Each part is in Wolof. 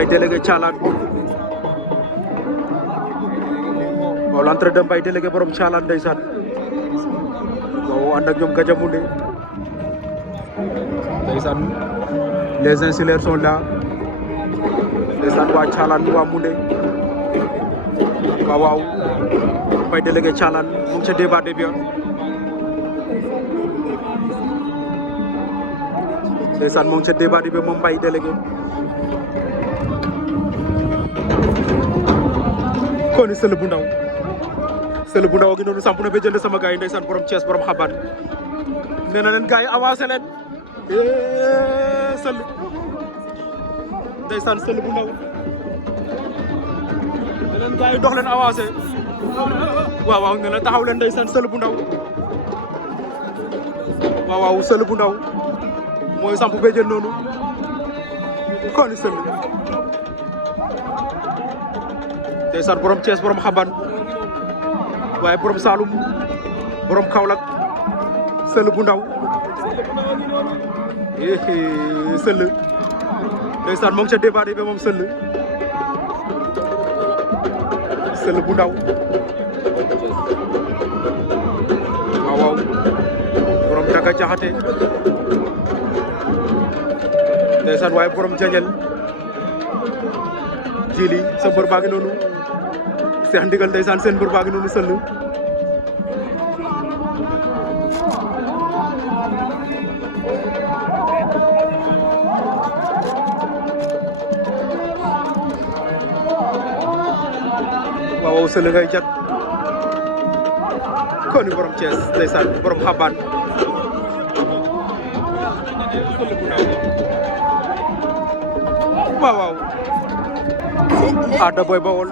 Mbaye délégué Thialane waaw l'entrée de Mbaye délégué borom Thialane ndeysaan waaw ànd ak ñoom Gajamoundé ndeysaan les insulaires sont là ndeysaan waa Thialane waa Moundé waaw waaw Mbaye délégué Thialane mu ngi ca débat bi ndeysaan mu ngi ca débat bi moom Mbaye délégué kon Seuleu bu ndaw Seuleu bu ndaw gi noonu samp na ba jënd sama gars yi ndeysaan borom Thiès borom xabaar nee na leen gars yi avancé leen Seuleu ndeysaan Seuleu bu ndaw ne leen gars yi dox leen avancé waaw waaw nee na taxaw leen ndeysaan Seuleu bu ndaw waaw waaw Seuleu bu ndaw mooy samp ba jënd noonu kon Seuleu ndeysaan borom Thiès borom xaban waaye borom Saloum borom Kaolack Seuleu bu ndaw Seuleu ndeysaan moo ngi ca débat bi moom Seuleu bu ndaw waaw waaw borom Daga Jaxate ndeysaan waaye borom Jañel jili sa mbër baa ngi noonu Seex Ndigal ndeysaan seen mbër baa ngi noonu Seuleu waaw Seuleu ngay jat kon ni borom Thiès ndeysaan borom xabaan waaw waaw Ada Boy Baol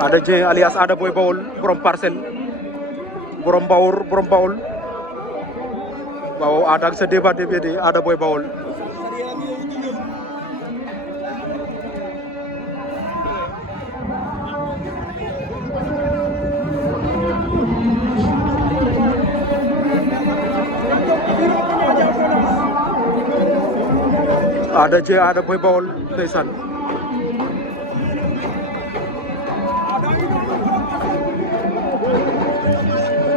Ada Dieng alias Ada Boy Baol borom Parcelles borom Bawor borom Baol waaw Ada ak sa débat de Ada Boy Baol Ada Dieng Ada Boy Baol ndeysaan